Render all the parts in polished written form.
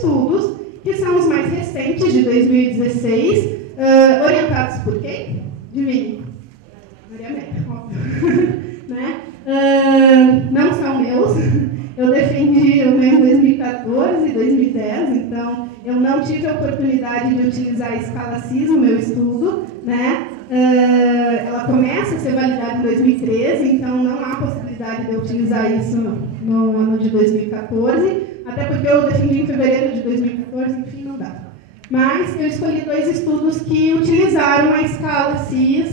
estudos, que são os mais recentes, de 2016, orientados por quem? Adivinhe. Maria Amélia, óbvio. Né? Não são meus. Eu defendi o meu em 2014 e 2010, então eu não tive a oportunidade de utilizar a escala CIS no meu estudo, né? Ela começa a ser validada em 2013, então não há possibilidade de eu utilizar isso no ano de 2014, até porque eu defendi em fevereiro de 2014, enfim, não dá. Mas eu escolhi 2 estudos que utilizaram a escala CIS,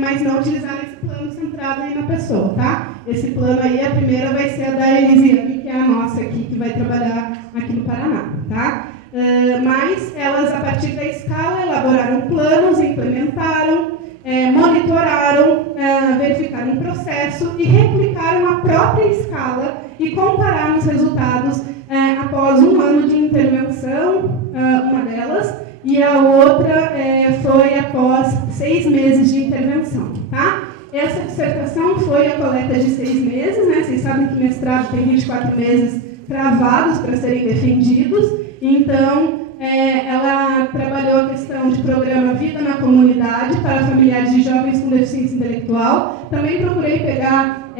mas não utilizaram esse plano centrado aí na pessoa, tá? Esse plano aí, a primeira vai ser a da Elisiane, que é a nossa aqui, que vai trabalhar aqui no Paraná, tá? Mas elas, a partir da escala, elaboraram planos, implementaram, monitoraram, verificaram o processo e replicaram a própria escala e compararam os resultados após 1 ano de intervenção, uma delas, e a outra foi após 6 meses de intervenção, tá? Essa dissertação foi a coleta de 6 meses, né? Vocês sabem que mestrado tem 24 meses travados para serem defendidos, então ela trabalhou a questão de programa Vida na Comunidade para familiares de jovens com deficiência intelectual. Também procurei pegar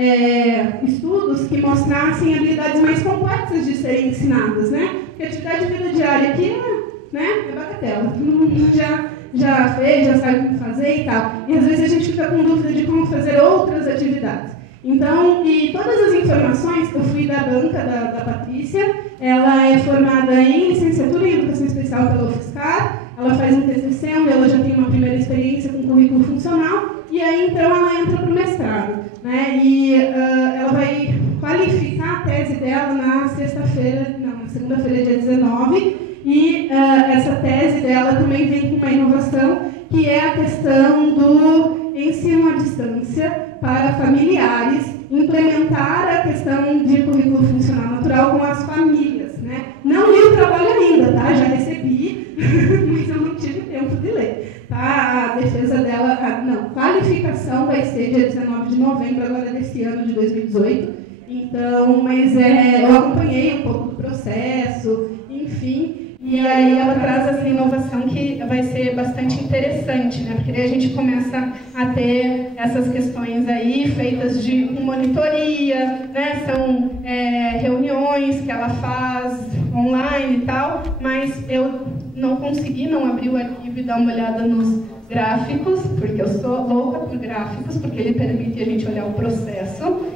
estudos que mostrassem habilidades mais complexas de serem ensinadas, né? Porque a atividade de vida diária aqui é bagatela, todo mundo já fez, já sabe como fazer e tal. E às vezes a gente fica com dúvida de como fazer outras atividades. Então, e todas as informações, eu fui da banca da Patrícia, ela é formada em licenciatura em Educação Especial pela UFSCar, ela faz um TCC, onde ela já tem uma primeira experiência com currículo funcional, e aí então ela entra para o mestrado, né? E ela vai qualificar a tese dela na segunda-feira, dia 19, e essa tese dela também vem com uma inovação, que é a questão do ensino à distância para familiares, implementar a questão de currículo funcional natural com as famílias, né? Não li o trabalho ainda, tá? Já recebi, mas eu não tive tempo de ler, tá? A defesa dela, qualificação vai ser dia 19 de novembro, agora desse ano de 2018. Então, mas eu acompanhei um pouco do processo, enfim. E aí ela traz essa inovação que vai ser bastante interessante, né? Porque daí a gente começa a ter essas questões aí feitas de monitoria, né? São reuniões que ela faz online e tal, mas eu não consegui não abrir o arquivo e dar uma olhada nos gráficos, porque eu sou louca por gráficos, porque ele permite a gente olhar o processo.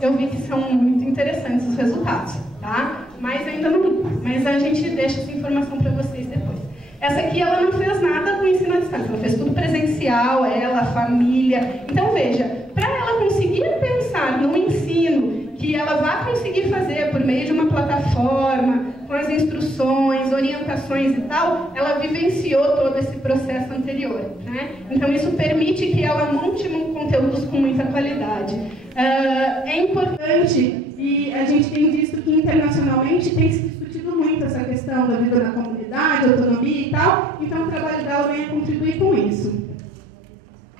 Eu vi que são muito interessantes os resultados, tá? Mas ainda não li, mas a gente deixa essa informação para vocês depois. Essa aqui, ela não fez nada com ensino à distância, ela fez tudo presencial, ela, a família. Então, veja, para ela conseguir pensar no ensino que ela vai conseguir fazer por meio de uma plataforma, com as instruções, orientações e tal, ela vivenciou todo esse processo anterior, né? Então, isso permite que ela monte conteúdos com muita qualidade. É importante, e a gente tem visto que internacionalmente tem se discutido muito essa questão da vida na comunidade, autonomia e tal, então o trabalho dela vem a contribuir com isso.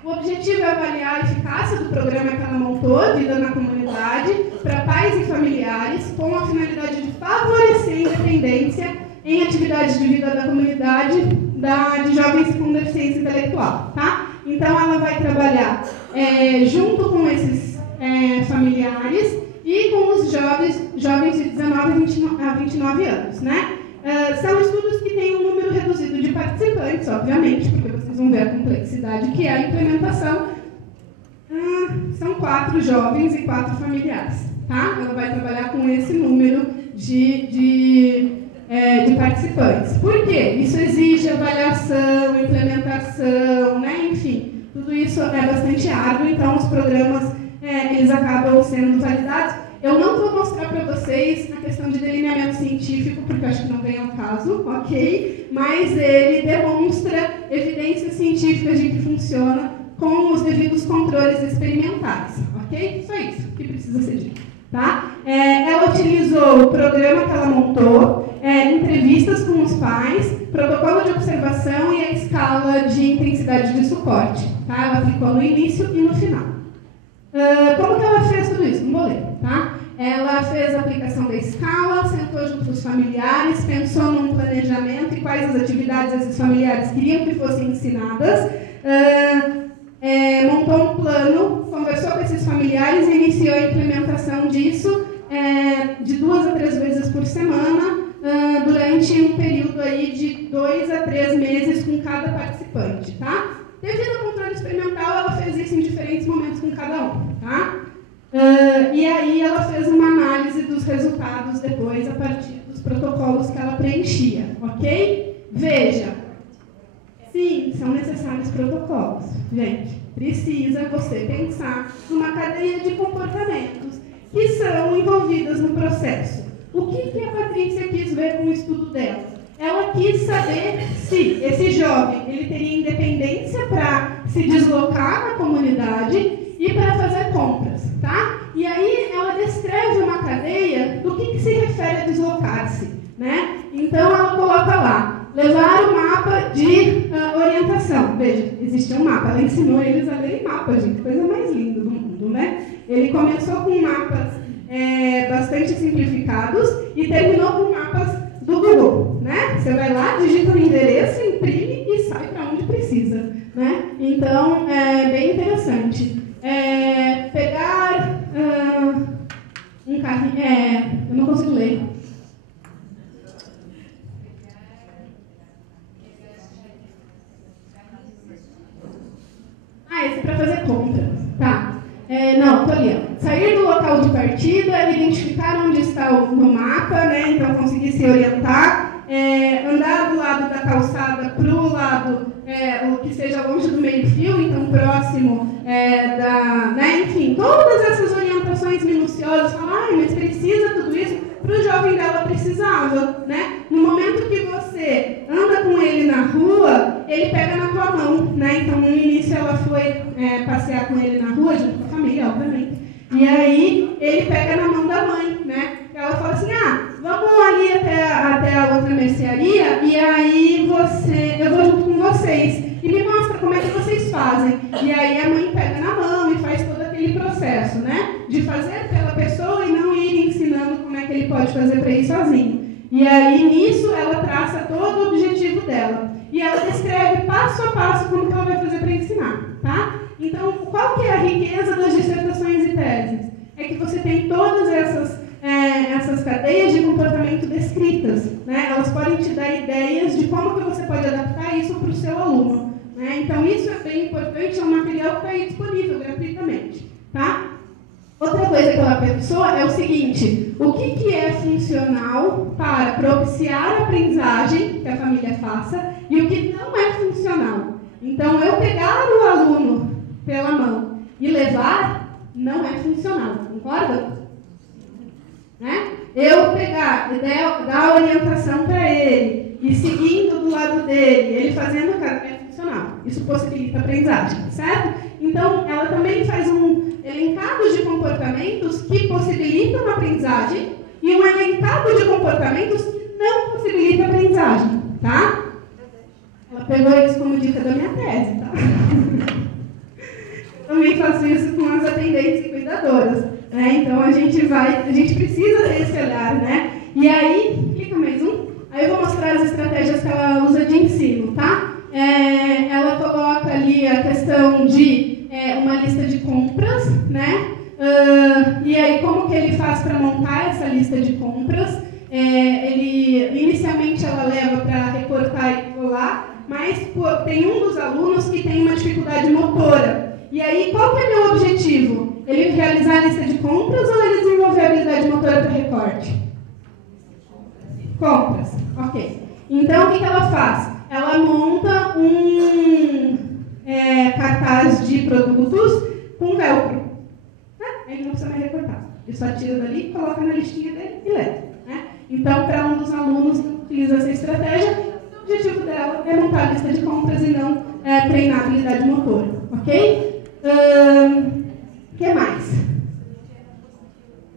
O objetivo é avaliar a eficácia do programa que ela montou, Vida na Comunidade, para pais e familiares, com a finalidade de favorecer a independência em atividades de vida da comunidade de jovens com deficiência intelectual, tá? Então, ela vai trabalhar junto com esses familiares e com os jovens de 19 a 29 anos, né? São estudos que têm um número reduzido de participantes, obviamente, porque vocês vão ver a complexidade que é a implementação. São 4 jovens e 4 familiares, tá? Ela vai trabalhar com esse número de participantes. Por quê? Isso exige avaliação, implementação, né? Enfim, tudo isso é bastante árduo, então os programas eles acabam sendo validados. Eu não vou mostrar para vocês a questão de delineamento científico, porque eu acho que não vem ao caso, ok? Mas ele demonstra evidências científicas de que funciona com os devidos controles experimentais, ok? Só isso que precisa ser dito, tá? Ela utilizou o programa que ela montou, entrevistas com os pais, protocolo de observação e a escala de intensidade de suporte, tá? Ela aplicou no início e no final. Como que ela fez tudo isso? Não vou ler, tá? ela fez a aplicação da escala, sentou junto com os familiares, pensou num planejamento e quais as atividades esses familiares queriam que fossem ensinadas, montou um plano, conversou com esses familiares e iniciou a implementação disso de 2 a 3 vezes por semana, durante um período aí de 2 a 3 meses com cada participante, tá? Devido ao controle experimental, ela fez isso em diferentes momentos com cada um, tá? E aí ela fez uma análise dos resultados depois a partir dos protocolos que ela preenchia, ok? Veja, sim, são necessários protocolos. Gente, precisa você pensar numa cadeia de comportamentos que são envolvidas no processo. O que a Patrícia quis ver com o estudo dela? Ela quis saber se esse jovem ele teria independência para se deslocar na comunidade e para fazer compras, tá? E aí ela descreve uma cadeia do que se refere a deslocar-se, né? Então ela coloca lá, levar o mapa de orientação. Veja, existia um mapa, ela ensinou eles a lerem mapas, gente, coisa mais linda do mundo, né? Ele começou com mapas bastante simplificados e terminou com mapas do Google, né? Você vai lá, digita o endereço, imprime e sai para onde precisa, né? Então, é bem interessante. Pegar um carrinho... eu não consigo ler. Esse é para fazer compras. Tá. Não, tô ali. Sair do local de partida, identificar onde está no mapa, né? Então conseguir se orientar, andar do lado da calçada para o lado o que seja longe do meio-fio, então próximo né? Enfim, todas essas orientações minuciosas, falar, mas precisa tudo isso? Para o jovem dela precisava, né? No momento que você anda com ele na rua, ele pega na tua mão, né? Então no início ela foi passear com ele na rua, junto com a família, obviamente. E aí ele pega na mão da mãe, né? Ela fala assim, vamos ali até a outra mercearia e aí eu vou junto com vocês. E me mostra como é que vocês fazem. E aí a mãe pega na mão e faz todo aquele processo, né? De fazer pela pessoa e não ir ensinando como é que ele pode fazer para ir sozinho. E aí nisso ela traça todo o objetivo dela. E ela descreve passo a passo como que ela vai fazer para ensinar, tá? Então, qual que é a riqueza das dissertações e teses? É que você tem todas essas cadeias de comportamento descritas, né? Elas podem te dar ideias de como que você pode adaptar isso para o seu aluno, né? Então, isso é bem importante, é um material que está aí disponível gratuitamente, tá? Outra coisa que ela pensou é o seguinte, o que é funcional para propiciar a aprendizagem que a família faça e o que não é funcional. Então, eu pegar o aluno pela mão e levar não é funcional, concorda? Né? Eu pegar e dar orientação para ele e seguindo do lado dele, ele fazendo é funcional. Isso possibilita a aprendizagem, certo? Então, ela também faz um elencado de comportamentos que possibilitam a aprendizagem e um elencado de comportamentos que não possibilitam a aprendizagem, tá? Ela pegou isso como dica da minha tese, tá? Eu também faço isso com as atendentes e cuidadoras, né? Então a gente precisa desse olhar, né? E aí, clica mais um. Aí eu vou mostrar as estratégias que ela usa de ensino, tá? Ela coloca ali a questão de uma lista de compras, né? E aí como que ele faz para montar essa lista de compras? Inicialmente ela leva para recortar e colar, mas tem um dos alunos que tem uma dificuldade motora. E aí, qual que é meu objetivo? Ele realizar a lista de compras ou ele desenvolver a habilidade motora para recorte? Compras, ok. Então, o que ela faz? Ela monta um cartaz de produtos com velcro. Ele não precisa mais recortar. Ele só tira dali, coloca na listinha dele e leva. Né? Então, para um dos alunos que utiliza essa estratégia, o objetivo dela é montar a lista de compras e não treinar a habilidade motora. Ok? O que mais?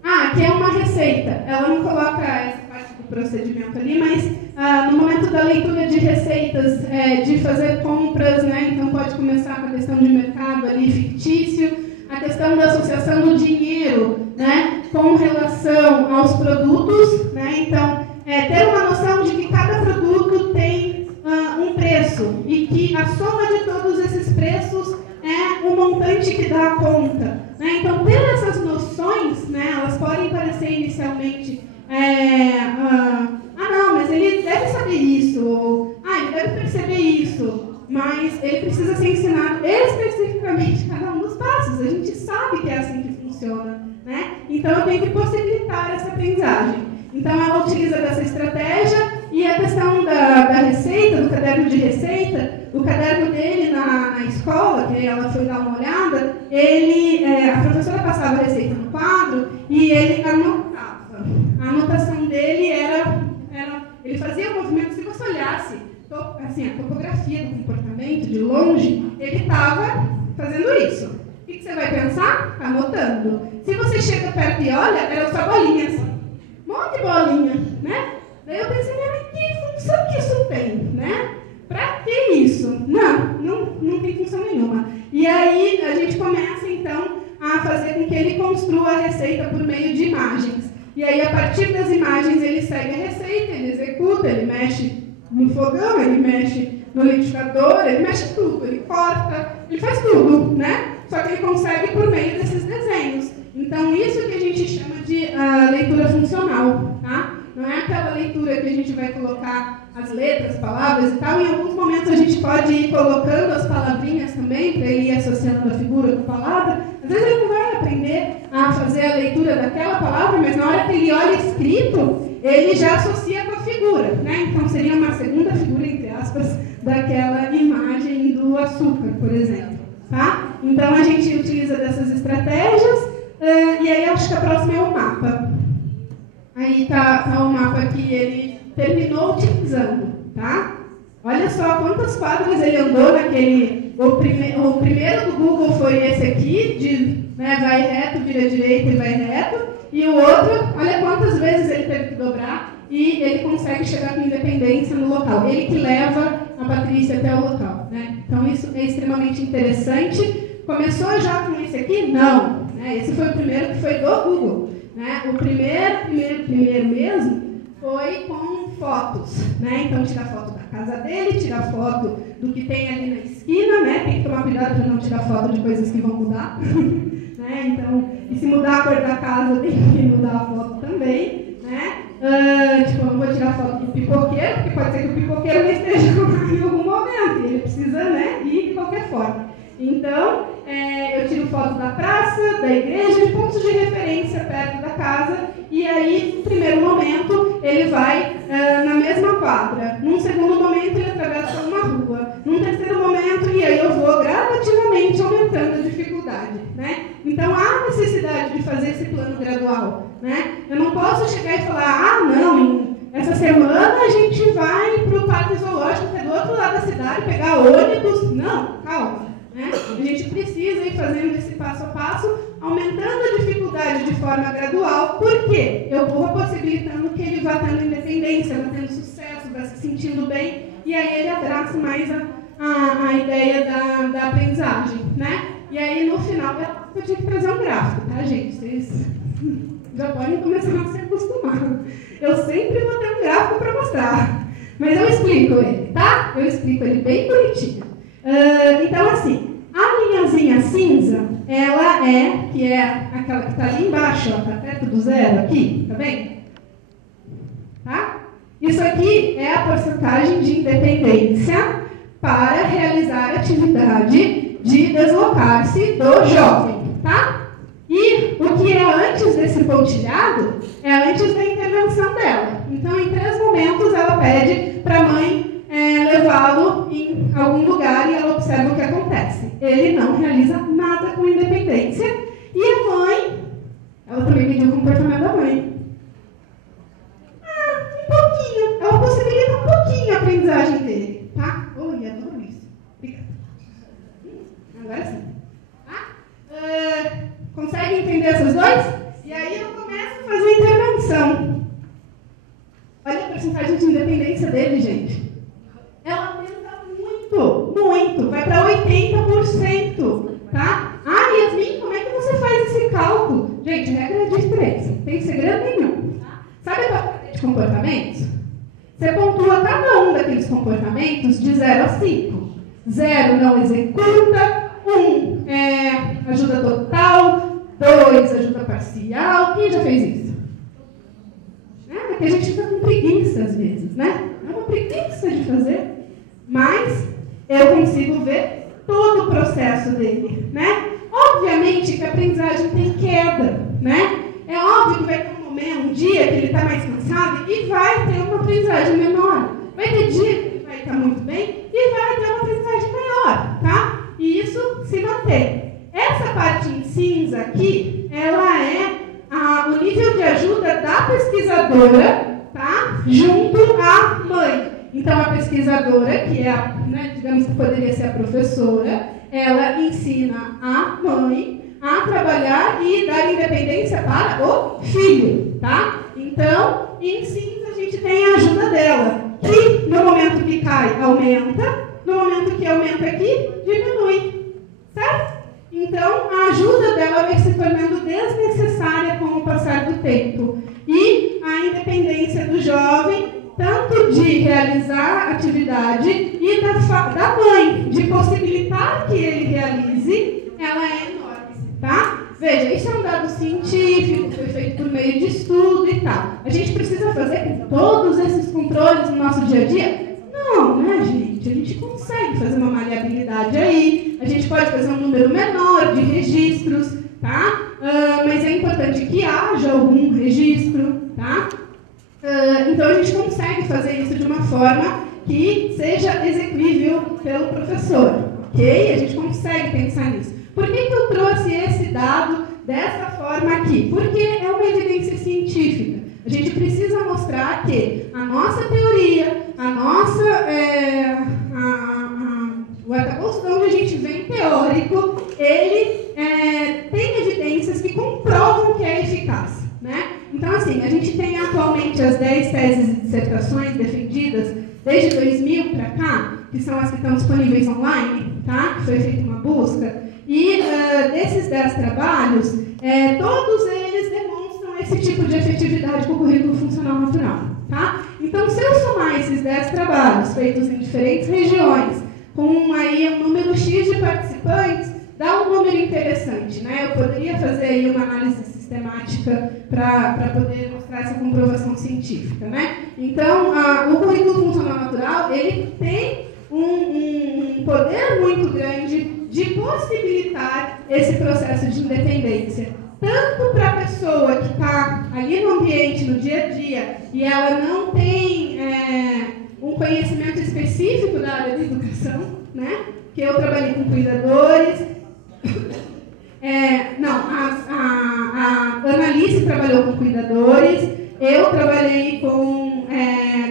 Aqui é uma receita. Ela não coloca essa parte do procedimento ali, mas no momento da leitura de receitas, de fazer compras, né? Então pode começar com a questão de mercado ali fictício, a questão da associação do dinheiro, né? com relação aos produtos, né? Então, ter uma noção de que cada produto tem um preço e que a soma de todos esses preços é o montante que dá a conta, né? Então, ter essas noções, né, elas podem parecer inicialmente não, mas ele deve saber isso, ou ele deve perceber isso, mas ele precisa ser ensinado especificamente cada um dos passos. A gente sabe que é assim que funciona, né? Então eu tenho que possibilitar essa aprendizagem. Então ela utiliza dessa estratégia e a questão da receita, do caderno de receita, o caderno dele na escola, que ela foi dar uma olhada, a professora passava a receita no quadro e ele anotava. A anotação dele ele fazia movimentos, se você olhasse assim, a topografia do comportamento de longe, ele estava fazendo isso. O que você vai pensar? Anotando. Se você chega perto e olha, era só bolinhas. Um monte de bolinha, né? Daí eu pensei, mas que função que isso tem, né? Pra que isso? Não tem função nenhuma. E aí a gente começa, então, a fazer com que ele construa a receita por meio de imagens. E aí, a partir das imagens, ele segue a receita, ele executa, ele mexe no fogão, ele mexe no liquidificador, ele mexe tudo, ele corta, ele faz tudo, né? Só que ele consegue por meio desses desenhos. Então, isso que a gente chama de leitura funcional, tá? Não é aquela leitura que a gente vai colocar as letras, palavras e tal. Em alguns momentos a gente pode ir colocando as palavrinhas também, para ele ir associando a figura com a palavra. Às vezes ele não vai aprender a fazer a leitura daquela palavra, mas na hora que ele olha escrito, ele já associa com a figura, né? Então seria uma segunda figura, entre aspas, daquela imagem do açúcar, por exemplo, tá? Então a gente utiliza dessas estratégias, e aí acho que a próxima é o mapa. Aí tá o mapa que ele terminou utilizando, tá? Olha só quantas quadras ele andou naquele... O primeiro do Google foi esse aqui, vai reto, vira direita e vai reto. E o outro, olha quantas vezes ele teve que dobrar e ele consegue chegar com independência no local. Ele que leva a Patrícia até o local, né? Então isso é extremamente interessante. Começou já com esse aqui? Não. Né? Esse foi o primeiro que foi do Google. Né? O primeiro mesmo foi com fotos, né? Então tirar foto da casa dele, tirar foto do que tem ali na esquina, né? Tem que tomar cuidado para não tirar foto de coisas que vão mudar, né? Então, e se mudar a cor da casa, tem que mudar a foto também, né? Eu não vou tirar foto do pipoqueiro, porque pode ser que o pipoqueiro não esteja lá em algum momento, e ele precisa, né, ir de qualquer forma. Então, eu tiro foto da praça, da igreja, de pontos de referência perto da casa, e aí, no primeiro momento, ele vai na mesma quadra. Num segundo momento, ele atravessa uma rua. Num terceiro momento, e aí eu vou gradativamente aumentando a dificuldade, né? Então, há necessidade de fazer esse plano gradual, né? Eu não posso chegar e falar, não, essa semana a gente vai para o Parque Zoológico, que é do outro lado da cidade, pegar ônibus. Não, calma. Né? A gente precisa ir fazendo esse passo a passo, aumentando a dificuldade de forma gradual, porque eu vou possibilitando que ele vá tendo independência, vá tendo sucesso, vá se sentindo bem, e aí ele abraça mais a ideia da aprendizagem, né? E aí no final eu tive que trazer um gráfico, tá, gente? Vocês já podem começar a se acostumar. Eu sempre vou ter um gráfico para mostrar, mas eu explico ele, tá? Eu explico ele bem bonitinho. Então, assim, a linhazinha cinza, ela que é aquela que está ali embaixo, ó, tá perto do zero aqui, tá vendo? Tá? Isso aqui é a porcentagem de independência para realizar a atividade de deslocar-se do jovem, tá? E o que é antes desse pontilhado é antes da intervenção dela. Então, em 3 momentos, ela pede para a mãe levá-lo em algum lugar e ela observa o que acontece. Ele não realiza nada com independência e a mãe, ela também mediu o comportamento da mãe. Um pouquinho, ela possibilita um pouquinho a aprendizagem dele, tá? Oi, adoro isso. Obrigada. Agora sim. Tá? Consegue entender esses dois? E aí eu começo a fazer a intervenção. Olha a porcentagem de independência dele, gente. Ela aumenta muito, vai para 80%, tá? Yasmin, como é que você faz esse cálculo? Gente, regra de 3. de comportamentos? Você pontua cada um daqueles comportamentos de 0 a 5. 0 não executa, 1 é ajuda total, 2 ajuda parcial. Quem já fez isso? Porque a gente fica com preguiça às vezes, né? É uma preguiça de fazer, mas eu consigo ver todo o processo dele, né? Obviamente que a aprendizagem tem queda, né? É óbvio que vai ter um dia que ele está mais cansado e vai ter uma aprendizagem menor. Vai ter dia que ele vai estar muito bem e vai ter uma aprendizagem maior, tá? E isso se mantém. Essa parte em cinza aqui, ela é o nível de ajuda da pesquisadora, tá? Junto à mãe. Então, a pesquisadora, que é, digamos que poderia ser a professora, ela ensina a mãe a trabalhar e dar independência para o filho, tá? Então, em cinza, a gente tem a ajuda dela, que no momento que cai, aumenta, no momento que aumenta aqui, diminui, certo? Então, a ajuda dela vai se tornando desnecessária com o passar do tempo. E a independência do jovem, tanto de realizar a atividade e da mãe, de possibilitar que ele realize, ela é enorme, tá? Veja, isso é um dado científico, foi feito por meio de estudo e tal. A gente precisa fazer todos esses controles no nosso dia a dia? Não, né, gente? A gente consegue fazer uma maleabilidade aí, a gente pode fazer um número menor de registros, tá? Mas é importante que haja algum registro, tá? Então a gente consegue fazer isso de uma forma que seja execuível pelo professor, ok? A gente consegue pensar nisso. Por que eu trouxe esse dado dessa forma aqui? Porque é uma evidência científica. A gente precisa mostrar que a nossa teoria, o arcabouço de onde a gente vem teórico, ele tem evidências que comprovam que é eficaz, né? Então, assim, a gente tem atualmente as 10 teses e dissertações defendidas desde 2000 para cá, que são as que estão disponíveis online, tá? Que foi feita uma busca. E desses 10 trabalhos, todos eles demonstram esse tipo de efetividade com o currículo funcional natural, tá? Então, se eu somar esses 10 trabalhos feitos em diferentes regiões, com aí um número X de participantes, dá um número interessante, né? Eu poderia fazer aí uma análise sistemática para poder mostrar essa comprovação científica, né? Então, o currículo funcional natural, ele tem um poder muito grande de possibilitar esse processo de independência, tanto para a pessoa que está ali no ambiente, no dia a dia, e ela não tem um conhecimento específico da área da educação, né? Que eu trabalhei com cuidadores. A Annalise trabalhou com cuidadores, eu trabalhei com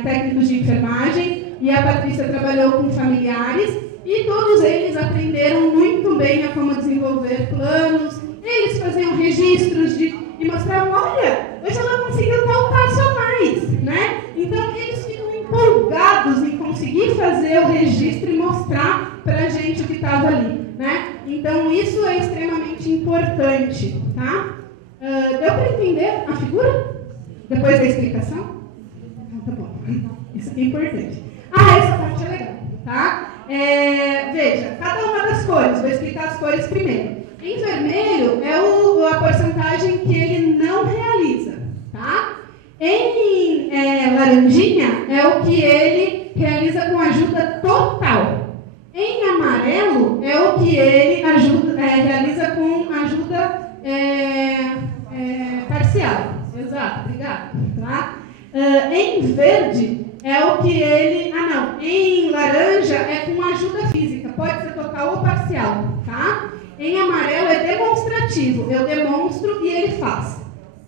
técnicos de enfermagem e a Patrícia trabalhou com familiares, e todos eles aprenderam muito bem a como desenvolver planos. Eles faziam registros e mostravam, olha, hoje ela conseguiu tal passo a mais, né? Então eles ficam empolgados em conseguir fazer o registro e mostrar para a gente o que estava ali, né? Então isso é extremamente importante, tá? Deu para entender a figura? Depois da explicação? Tá bom. Isso aqui é importante. Essa parte é legal, tá? Veja, cada uma das cores, vou explicar as cores primeiro. Em vermelho é a porcentagem que ele não realiza, tá? Em laranjinha é o que ele realiza com ajuda total. Em amarelo é o que ele realiza com ajuda parcial. Exato, obrigada. Tá? Em verde é o que ele... em laranja é com ajuda física, pode ser total ou parcial, tá? Em amarelo é demonstrativo, eu demonstro e ele faz,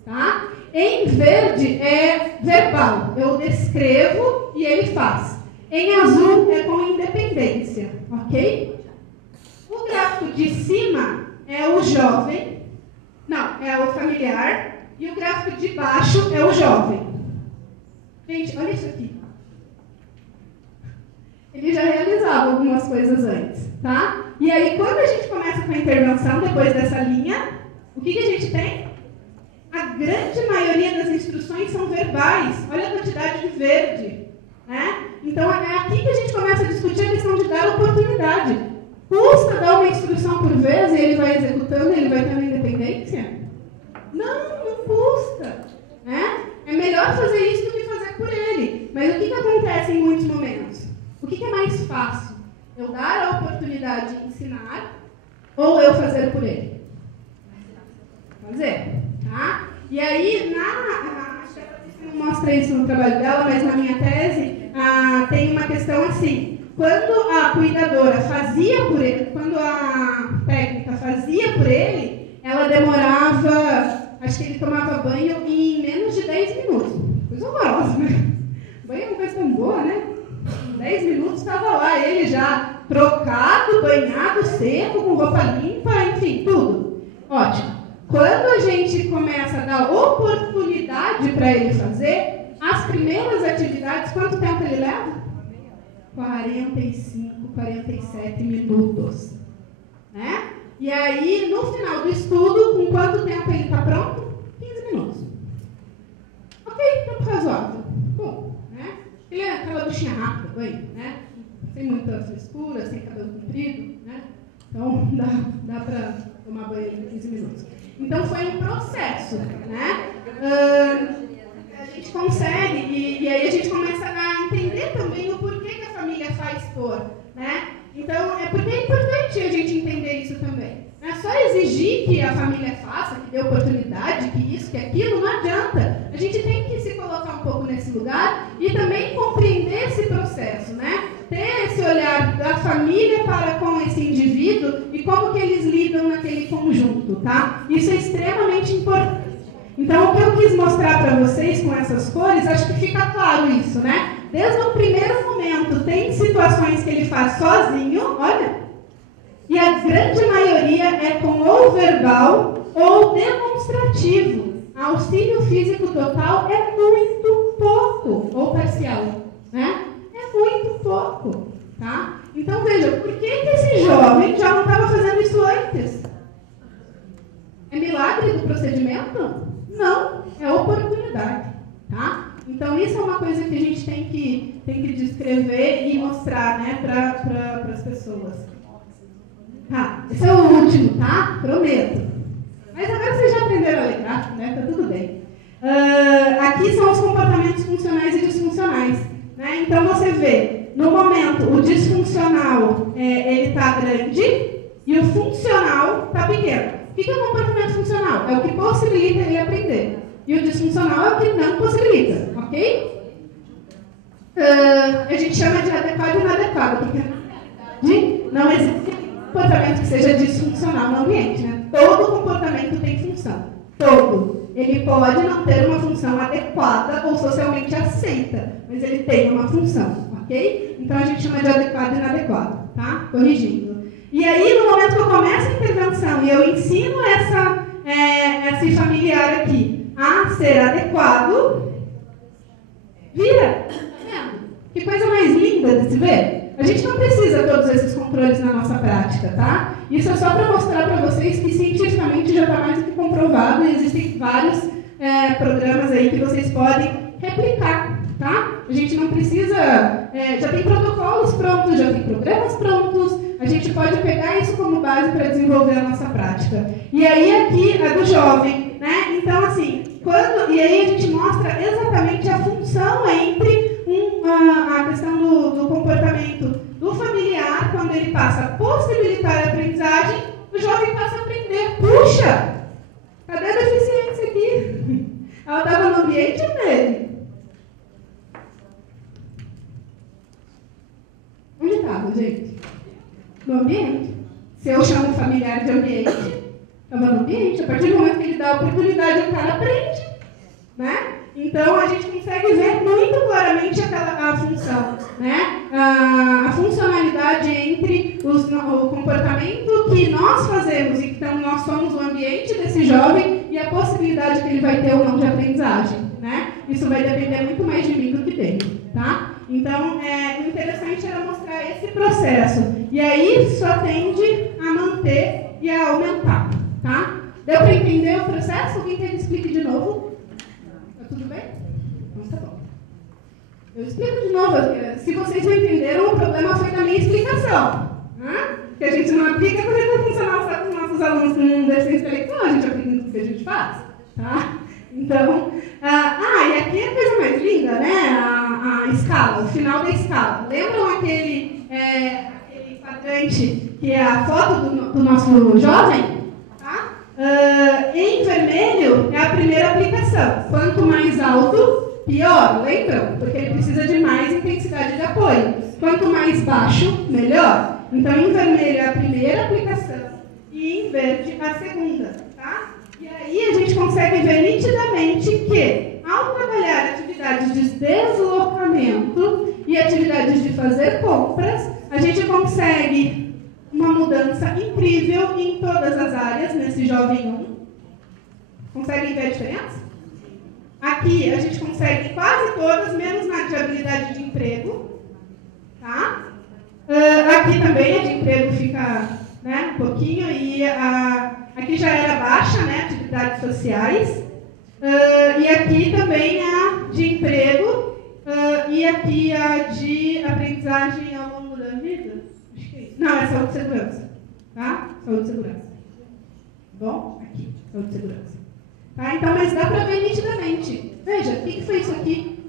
tá? Em verde é verbal, eu descrevo e ele faz. Em azul é com independência, ok? O gráfico de cima é o jovem, é o familiar, e o gráfico de baixo é o jovem. Gente, olha isso aqui. Ele já realizava algumas coisas antes, tá? E aí, quando a gente começa com a intervenção, depois dessa linha, o que a gente tem? A grande maioria das instruções são verbais. Olha a quantidade de verde. Né? Então, é aqui que a gente começa a discutir a questão de dar oportunidade. Custa dar uma instrução por vez e ele vai executando, ele vai tendo independência? Não custa. Né? É melhor fazer isso do que fazer por ele. Mas o que acontece em muitos momentos? O que é mais fácil? Eu dar a oportunidade de ensinar ou eu fazer por ele? Fazer. Tá? E aí, acho que a Patrícia não mostra isso no trabalho dela, mas na minha tese, tem uma questão assim. Quando a cuidadora fazia por ele, quando a técnica fazia por ele, ela demorava, acho que ele tomava banho em menos de 10 minutos. Coisa horrorosa, né? Banho é uma coisa tão boa, né? Em 10 minutos estava lá, ele já trocado, banhado, seco, com roupa limpa, enfim, tudo. Ótimo. Quando a gente começa a dar oportunidade para ele fazer, as primeiras atividades, quanto tempo ele leva? 45, 47 minutos. Né? E aí, no final do estudo, com quanto tempo ele está pronto? 15 minutos. Ok, tempo razoável. Bom, né? Ele é aquela duchinha rápida, banho, né? Sem muita frescura, sem cabelo comprido, né? Então, dá para tomar banho em 15 minutos. Então, foi um processo, né? A gente consegue, e aí a gente começa a entender também o porquê que a família faz por, né? Então, porque é importante a gente entender isso também. Não é só exigir que a família faça, que dê oportunidade, que isso, que aquilo, não adianta. A gente tem que se colocar um pouco nesse lugar e também compreender esse processo, né? Ter esse olhar da família para com esse indivíduo e como que eles lidam naquele conjunto, tá? Isso é extremamente importante. Então, o que eu quis mostrar para vocês com essas cores, acho que fica claro isso, né? Desde o primeiro momento, tem situações que ele faz sozinho, olha, e a grande maioria é com ou verbal ou demonstrativo. Auxílio físico total é muito pouco, ou parcial, né? É muito pouco, tá? Então, veja, por que esse jovem já não estava fazendo isso antes? É milagre do procedimento? Não, é oportunidade, tá? Então, isso é uma coisa que a gente tem que descrever e mostrar, né, para as pessoas. Tá, esse é o último, tá? Prometo. Mas agora vocês já aprenderam a letrar, né? Tá tudo bem. Aqui são os comportamentos funcionais e disfuncionais, né? Então, você vê, no momento, o disfuncional, ele está grande e o funcional está pequeno. O que é o comportamento funcional? É o que possibilita ele aprender. E o disfuncional é o que não possibilita, ok? A gente chama de adequado e inadequado, porque na realidade não existe comportamento que seja disfuncional no ambiente, né? Todo comportamento tem função. Todo. Ele pode não ter uma função adequada ou socialmente aceita, mas ele tem uma função, ok? Então a gente chama de adequado e inadequado, tá? Corrigindo. E aí, no momento que eu começo a intervenção e eu ensino esse familiar aqui a ser adequado, vira. Tá vendo? Que coisa mais linda de se ver? A gente não precisa de todos esses controles na nossa prática, tá? Isso é só para mostrar para vocês que cientificamente já está mais do que comprovado e existem vários programas aí que vocês podem replicar, tá? A gente não precisa... já tem protocolos prontos, já tem programas prontos. A gente pode pegar isso como base para desenvolver a nossa prática. E aí aqui, a do jovem, né? Então, assim, e aí a gente mostra exatamente a função entre a questão do comportamento do familiar, quando ele passa a possibilitar a aprendizagem, o jovem passa a aprender. Puxa! Cadê a deficiência aqui? Ela estava no ambiente dele. Onde estava, gente? No ambiente. Se eu chamo o familiar de ambiente, estava no ambiente. A partir do momento que ele dá a oportunidade, o cara aprende. Né? Então, a gente consegue ver muito claramente a função. Né? A funcionalidade entre o comportamento que nós fazemos e então nós somos o ambiente desse jovem e a possibilidade que ele vai ter ou não de aprendizagem. Né? Isso vai depender muito mais de mim do que dele. Tá? Então, o interessante era mostrar esse processo. E aí, isso tende a manter e a aumentar. Tá? Deu para entender o processo? Alguém quer que explique de novo? Tá tudo bem? Então tá bom. Eu explico de novo. Se vocês não entenderam, o problema foi da minha explicação. Que a gente não aplica porque vai funcionar só com os nossos alunos com deficiência intelectual, a gente aplica no que a gente faz. Tá? Então, e aqui é a coisa mais linda, né? A escala, o final da escala. Lembram aquele quadrante que é a foto do nosso jovem? Tá? Em vermelho é a primeira aplicação. Quanto mais alto, pior, lembram? Porque ele precisa de mais intensidade de apoio. Quanto mais baixo, melhor. Então, em vermelho é a primeira aplicação e em verde a segunda. Tá? E aí a gente consegue ver nitidamente que, ao trabalhar atividades de deslocamento e atividades de fazer compras, a gente consegue uma mudança incrível em todas as áreas, nesse jovem 1. Conseguem ver a diferença? Aqui a gente consegue quase todas, menos na de habilidade de emprego. Tá? Aqui também a de emprego fica, né, um pouquinho, e aqui já era baixa, né, atividades sociais. E aqui também a de emprego, e aqui a de aprendizagem ao longo da vida. Acho que é isso. Não, é saúde e segurança. Tá? Saúde e segurança. Bom, aqui, saúde e segurança. Tá? Então, mas dá para ver nitidamente. Veja, o que foi isso aqui?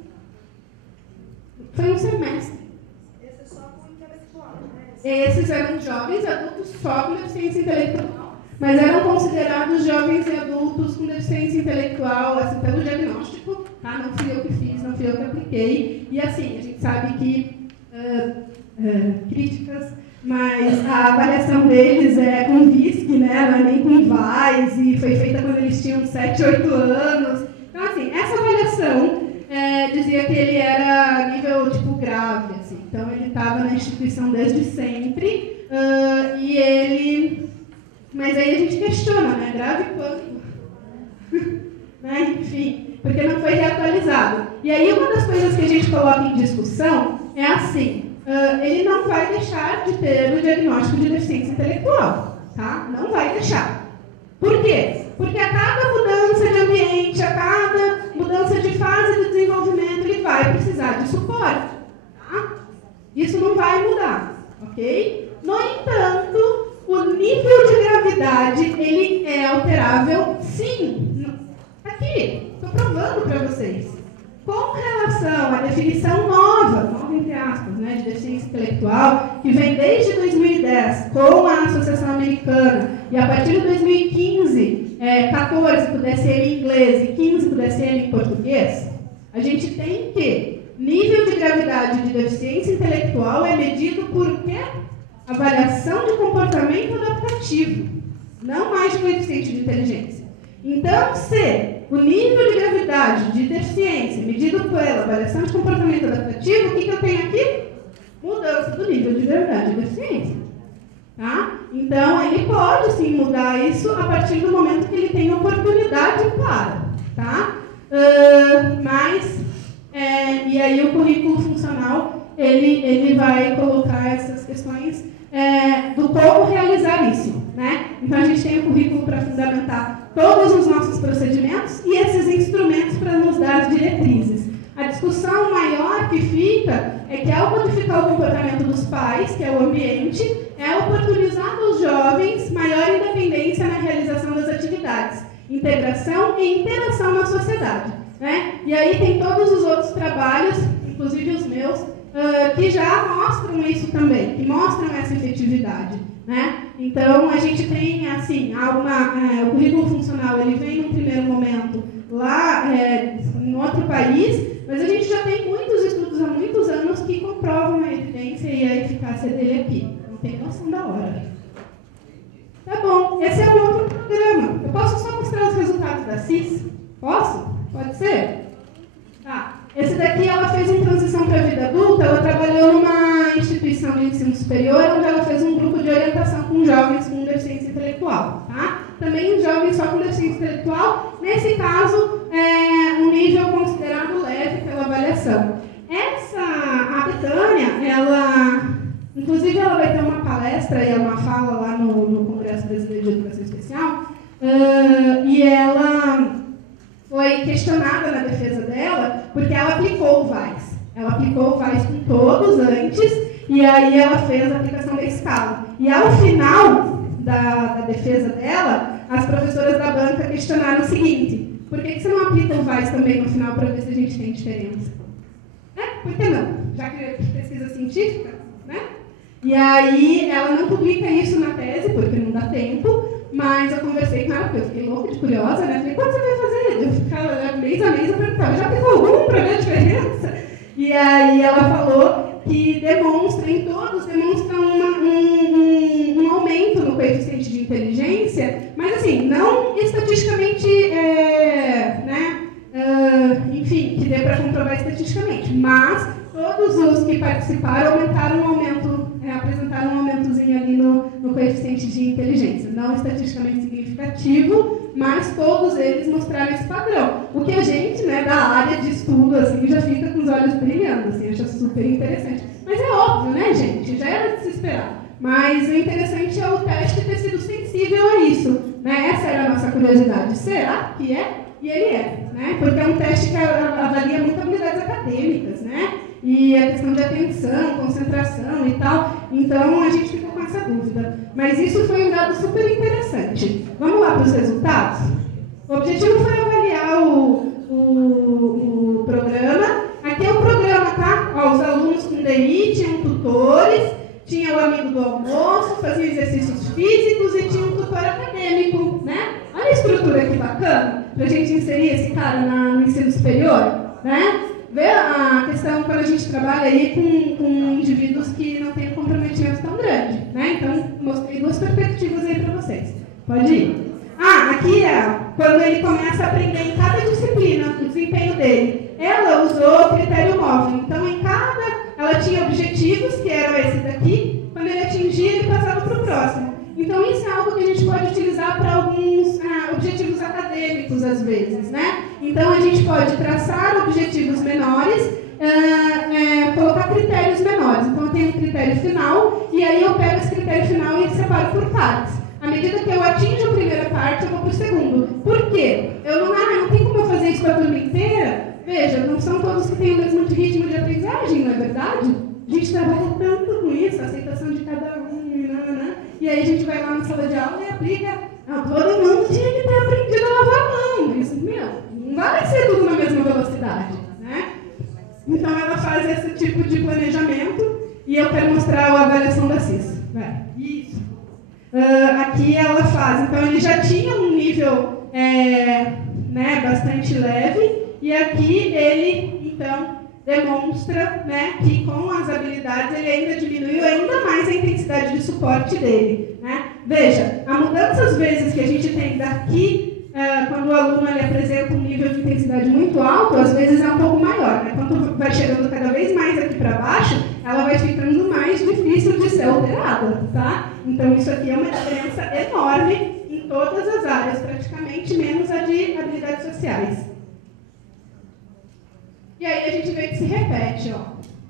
Foi um semestre. Esse é só com intelectual, né? Esses eram jovens adultos só com deficiência intelectual, mas eram considerados jovens e adultos com deficiência intelectual, assim, pelo diagnóstico, tá? Não fui eu que fiz, não fui eu que apliquei. E assim, a gente sabe que críticas, mas a avaliação deles é com VISC, né? Não é nem com VAIS, e foi feita quando eles tinham 7, 8 anos. Então, assim, essa avaliação dizia que ele era nível tipo grave, assim. Então ele estava na instituição desde sempre, e ele... Mas aí a gente questiona, né? Grave quando? Né? Enfim, porque não foi reatualizado. E aí uma das coisas que a gente coloca em discussão é assim, ele não vai deixar de ter o diagnóstico de deficiência intelectual, tá? Não vai deixar. Por quê? Porque a cada mudança de ambiente, a cada mudança de fase do desenvolvimento, ele vai precisar de suporte. Tá? Isso não vai mudar, ok? No entanto, o nível de gravidade, ele é alterável, sim. Aqui, estou provando para vocês. Com relação à definição nova entre aspas, né, de deficiência intelectual, que vem desde 2010 com a Associação Americana, e a partir de 2015, 14 para o DSM em inglês e 15 para o DSM em português, a gente tem que nível de gravidade de deficiência intelectual é medido por quê? Avaliação de comportamento adaptativo, não mais de coeficiente de inteligência. Então, se o nível de gravidade de deficiência medido pela avaliação de comportamento adaptativo, o que eu tenho aqui? Mudança do nível de gravidade de deficiência. Tá? Então, ele pode sim mudar isso a partir do momento que ele tem oportunidade para. Tá? E aí o currículo funcional, ele vai colocar essas questões do como realizar isso. Né? Então, a gente tem o currículo para fundamentar todos os nossos procedimentos e esses instrumentos para nos dar diretrizes. A discussão maior que fica é que, ao modificar o comportamento dos pais, que é o ambiente, é oportunizar aos jovens maior independência na realização das atividades, integração e interação na sociedade. Né? E aí tem todos os outros trabalhos, inclusive os meus, que já mostram isso também, que mostram essa efetividade. Né? Então, a gente tem, assim, o currículo funcional, ele vem num primeiro momento lá em outro país, mas a gente já tem muitos estudos há muitos anos que comprovam a evidência e a eficácia dele aqui. Não tem noção da hora. Tá bom, esse é um outro programa. Eu posso só mostrar os resultados da CIS? Posso? Pode ser? Tá. Esse daqui, ela fez em transição para a vida adulta, ela trabalhou numa instituição de ensino superior, onde ela fez um grupo de orientação com jovens com deficiência intelectual. Tá? Também jovens só com deficiência intelectual, nesse caso, um nível considerado leve pela avaliação. A Betânia, inclusive ela vai ter uma palestra e uma fala lá no Congresso Brasileiro de Educação Especial, e ela foi questionada na defesa dela porque ela aplicou o VAIS. Ela aplicou o VAIS com todos antes, e aí ela fez a aplicação da escala. E ao final da defesa dela, as professoras da banca questionaram o seguinte: por que você não aplica o VAIS também no final para ver se a gente tem diferença? Por que não? Já que é pesquisa científica, né? E aí ela não publica isso na tese, porque não dá tempo, mas eu conversei com ela, porque eu fiquei louca de curiosa, né? Falei, quando você vai fazer? Eu ficava mês a mês, eu perguntava, já aplicou algum para ver a diferença? E aí ela falou que em todos demonstram um aumento no coeficiente de inteligência, mas assim, não estatisticamente, enfim, que dê para comprovar estatisticamente, mas todos os que participaram apresentaram um aumentozinho ali no coeficiente de inteligência, não estatisticamente significativo, mas todos eles mostraram esse padrão. O que a gente, da área de estudo, assim, já fica com os olhos brilhando, assim, acha super interessante. Mas é óbvio, né, gente? Já era de se esperar. Mas o interessante é o teste ter sido sensível a isso, né? Essa era a nossa curiosidade. Será que é? E ele é, né? Porque é um teste que avalia muito habilidades acadêmicas, né? E a questão de atenção, concentração e tal. Então, a gente ficou com essa dúvida. Mas isso foi um dado super interessante. Vamos lá para os resultados? O objetivo foi avaliar o programa. Aqui é o programa, tá? Ó, os alunos com DI tinham tutores, tinha o amigo do almoço, faziam exercícios físicos e tinha um tutor acadêmico, né? Olha a estrutura que bacana para a gente inserir esse cara no ensino superior, né? Vê a questão quando a gente trabalha aí com indivíduos que não têm um comprometimento tão grande, né? Então, mostrei duas perspectivas aí para vocês. Pode ir. Aqui é quando ele começa a aprender em cada disciplina o desempenho dele. Ela usou o critério móvel. Então, ela tinha objetivos, que eram esse daqui. Quando ele atingia, ele passava para o próximo. Então, isso é algo que a gente pode utilizar para alguns objetivos acadêmicos, às vezes, né? Então, a gente pode traçar objetivos menores, colocar critérios menores. Então, eu tenho um critério final, e aí eu pego esse critério final e separo por partes. À medida que eu atinjo a primeira parte, eu vou para o segundo. Por quê? Não tem como eu fazer isso com a turma inteira. Veja, não são todos que têm o mesmo ritmo de aprendizagem, não é verdade? A gente trabalha tanto com isso, a aceitação de cada um, e aí a gente vai lá na sala de aula e aplica. Todo mundo tinha que ter aprendido a lavar a mão. Isso, não vai ser tudo na mesma velocidade, né? Então ela faz esse tipo de planejamento e eu quero mostrar a avaliação da CIS. Isso. Aqui ela faz, então ele já tinha um nível bastante leve, e aqui ele, então, demonstra que com as habilidades ele ainda diminuiu ainda mais a intensidade de suporte dele. Né? Veja, a mudança às vezes que a gente tem daqui, quando o aluno ele apresenta um nível de intensidade muito alto, às vezes é um pouco maior. Né? Quando vai chegando cada vez mais aqui para baixo, ela vai ficando mais difícil de ser alterada. Tá? Então isso aqui é uma diferença enorme em todas as áreas, praticamente menos a de habilidades sociais. E aí a gente vê que se repete, ó.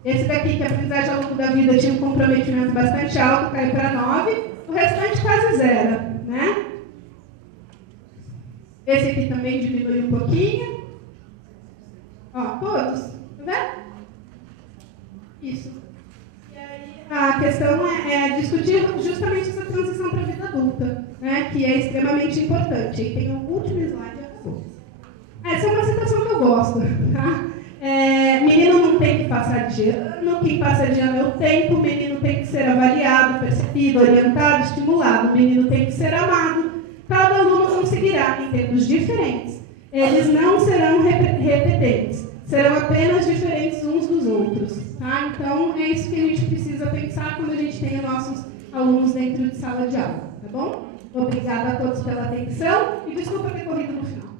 Esse daqui, que a aprendizagem ao longo da vida tinha um comprometimento bastante alto, caiu para 9, o restante quase 0, né? Esse aqui também diminui um pouquinho. Ó, todos, tá vendo? Isso. E aí a questão é discutir justamente essa transição para a vida adulta, né? Que é extremamente importante. E tem o último slide, acabou. Essa é uma citação que eu gosto, tá? Menino não tem que passar de ano, quem passa de ano é o tempo, menino tem que ser avaliado, percebido, orientado, estimulado, menino tem que ser amado. Cada aluno conseguirá em tempos diferentes. Eles não serão repetentes, serão apenas diferentes uns dos outros. Tá? Então, é isso que a gente precisa pensar quando a gente tem nossos alunos dentro de sala de aula. Tá bom? Obrigada a todos pela atenção e desculpa ter corrido no final.